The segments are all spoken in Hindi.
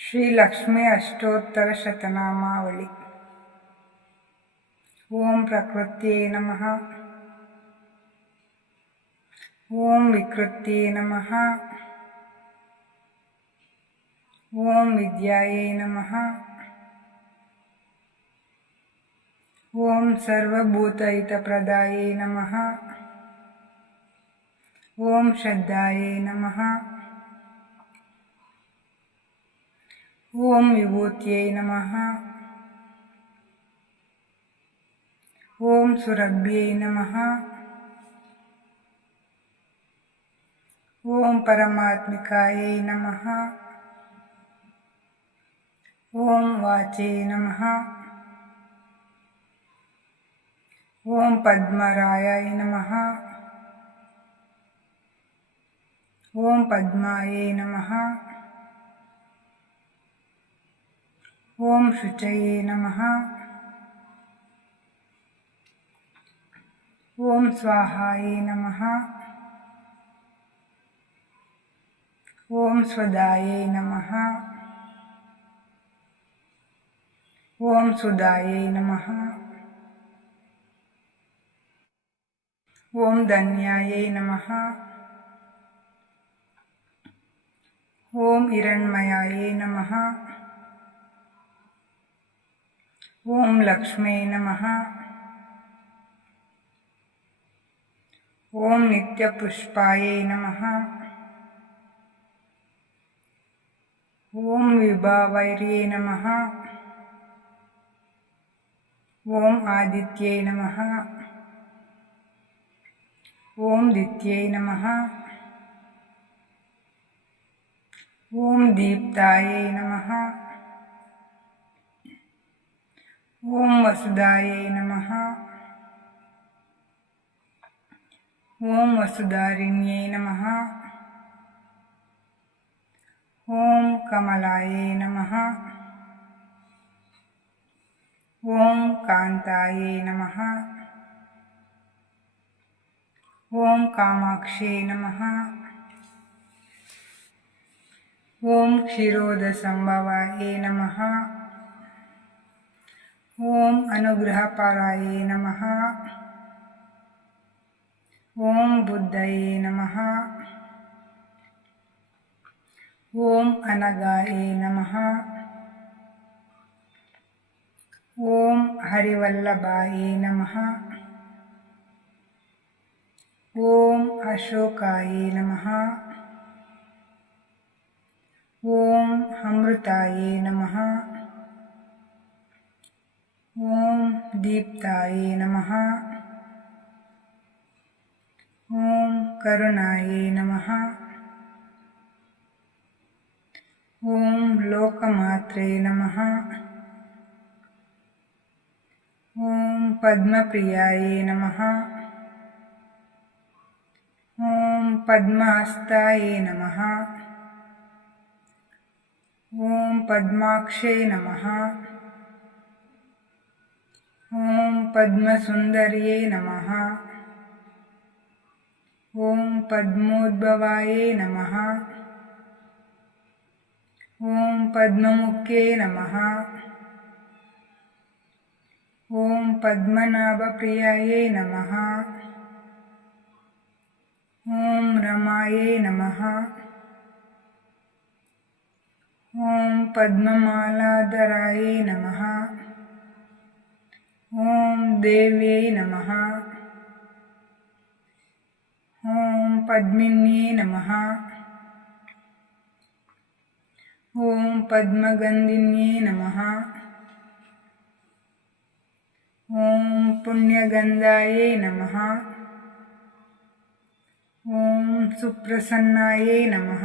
श्रीलक्ष्मी अष्टोत्तरशतनामावळि ॐ प्रकृत्यै नमः ॐ विकृत्यै नमः ॐ विद्यायै नमः ॐ सर्वभूतहितप्रदायै नमः ॐ श्रद्धायै नमः ओम विभूत नम ओम सुरभ्य नम ओम परमात्मिकाय नम ओम वाचे नम ओम पद्मराय नम ओम पद्माय नमः ओम शुचये नमः। ॐ स्वाहाये नमः। ॐ स्वदाये नमः। ॐ सुदाये नमः। ॐ धन्यायै नमः। ॐ हिरण्मयायै नमः। ஓம் லக்ஷ்மே நமஹா. ஓம் நித்ய புஷ்பாயை நமஹா. ஓம் விபாவைரியை நமஹா. ஓம் ஆதித்யை நமஹா. ஓம் தித்யை நமஹா. ஓம் தீப்தாயை நமஹா. ओम वसुदाय नमः। ओम वसुदारिण्यै नम। ॐ कमलाय नम। ओम कान्ताय नम। ओम कामाक्षे नमः। ॐ क्षीरोदसम्भवाय नमः। ఓం అనుగ్రహపారాయే నమ. ఓం బుద్ధయే నమ. ఓం అనగాయే నమ. ఓం హరివల్లభాయే నమ. ఓం అశోకాయే నమ. ఓం అమృతాయే నమ. ओम दीप्ताये नमः। ओम करुणाये नमः। ओम लोकमात्रे नमः। ओम पद्मप्रियाये नमः। ओम पद्मास्ताये नमः। ओम पद्माक्षे नमः। ओम पद्मसुन्दर्ये नमः। ॐ पद्मोद्भवाय नमः। ॐ पद्ममुख्ये नमः। ॐ पद्मनाभप्रियाय नमः। ॐ रमाय नमः। ॐ पद्ममालाधराय नमः। देव्यै नमः। ॐ पद्मिन्यै नमः। ॐ पद्मगन्धिन्यै नमः। ॐ पुण्यगन्धायै नमः। ॐ सुप्रसन्नायै नमः।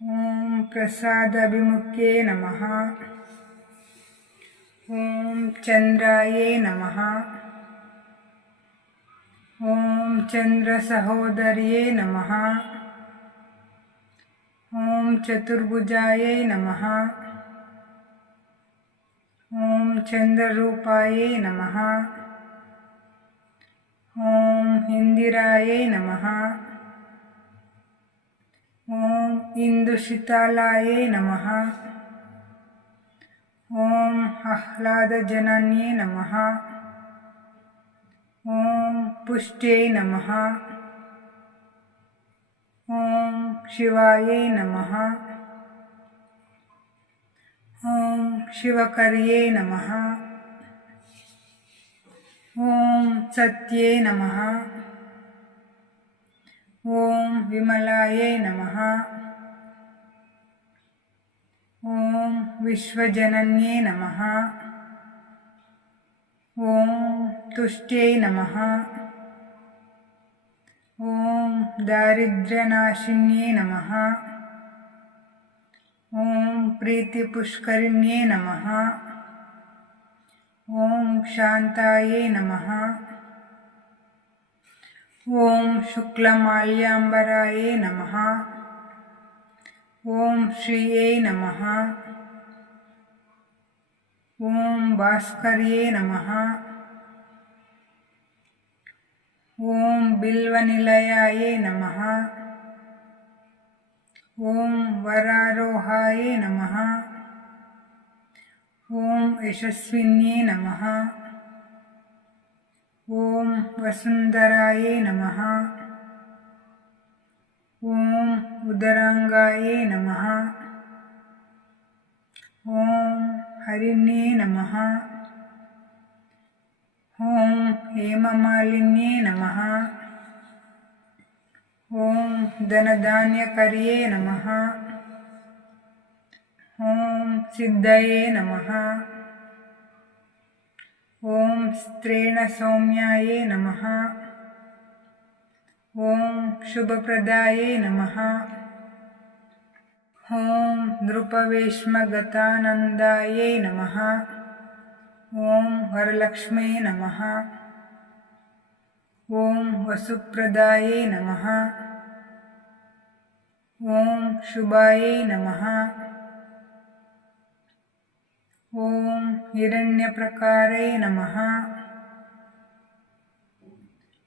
ॐ प्रसादाभिमुख्ये नमः। ॐ चन्द्राय नमः। ॐ चन्द्रसहोदर्ये नमः। ॐ चतुर्भुजाय नमः। ॐ चन्द्ररूपाय नमः। ॐ इन्दिराय नमः। ॐ इन्दुशितालाय नमः। ॐ आह्लादजनन्ये नमः। ॐ पुष्ट्यै नमः। ॐ शिवायै नमः। ॐ शिवकर्ये नमः। ॐ सत्ये नमः। ॐ विमलायै नमः। ॐ विश्वजनन्ये नमः। ॐ तुष्ट्यै नमः। ॐ दारिद्र्यनाशिन्ये नमः। ॐ प्रीतिपुष्करिण्ये नमः। ॐ शान्तायै नमः। ॐ शुक्लमाल्याम्बरायै नमः। ॐ श्रियै नमः। ॐ भास्कर्ये नमः ॐ बिल्वनिलयायै नमः ॐ वरारोहायै नमः ॐ यशस्विन्ये नमः ॐ वसुन्धरायै नमः ॐ उदराङ्गायै नमः हरिण्ये नमः। ॐ हेममालिन्ये नमः। ॐ धनधान्यकर्ये नमः। ॐ सिद्धये नमः। ॐ स्त्रेणसौम्यायै नमः। ॐ शुभप्रदायै नमः। ॐ नृपवेश्मगतानन्दायै नमः। ॐ वरलक्ष्मे नमः। ॐ वसुप्रदायै नमः। ॐ शुभायै नमः। ॐ हिरण्यप्रकारै नमः।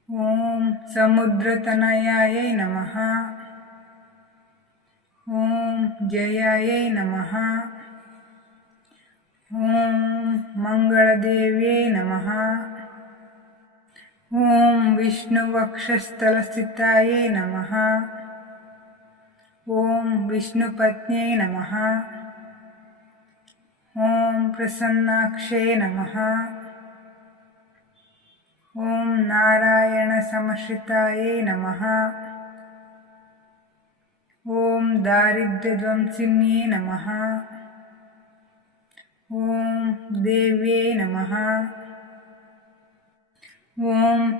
ॐ समुद्रतनयायै नमः ॐ जयायै नमः। ॐ मङ्गलदेव्यै नमः। ॐ विष्णुवक्षस्थलस्थितायै नमः। ॐ विष्णुपत्न्यै नमः। ॐ प्रसन्नाक्षे नमः। ॐ नारायणसमश्रितायै नमः ॐ दारिद्र्यध्वंसिन्ये नमः। ॐ देव्यै नमः। ॐ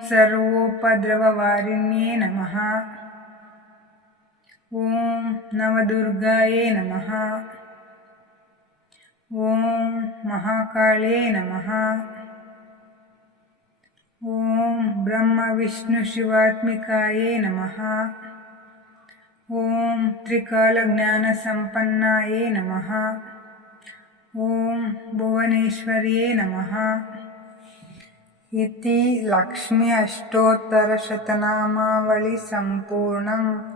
सर्वोपद्रववारिण्ये नमः। ॐ नवदुर्गायै नमः। ॐ महाकाळे नमः। ॐ ब्रह्मविष्णुशिवात्मिकायै नमः ॐ त्रिकालज्ञानसम्पन्नायै नमः। ॐ भुवनेश्वर्ये नमः। इति लक्ष्मी अष्टोत्तरशतनामावळि सम्पूर्णम्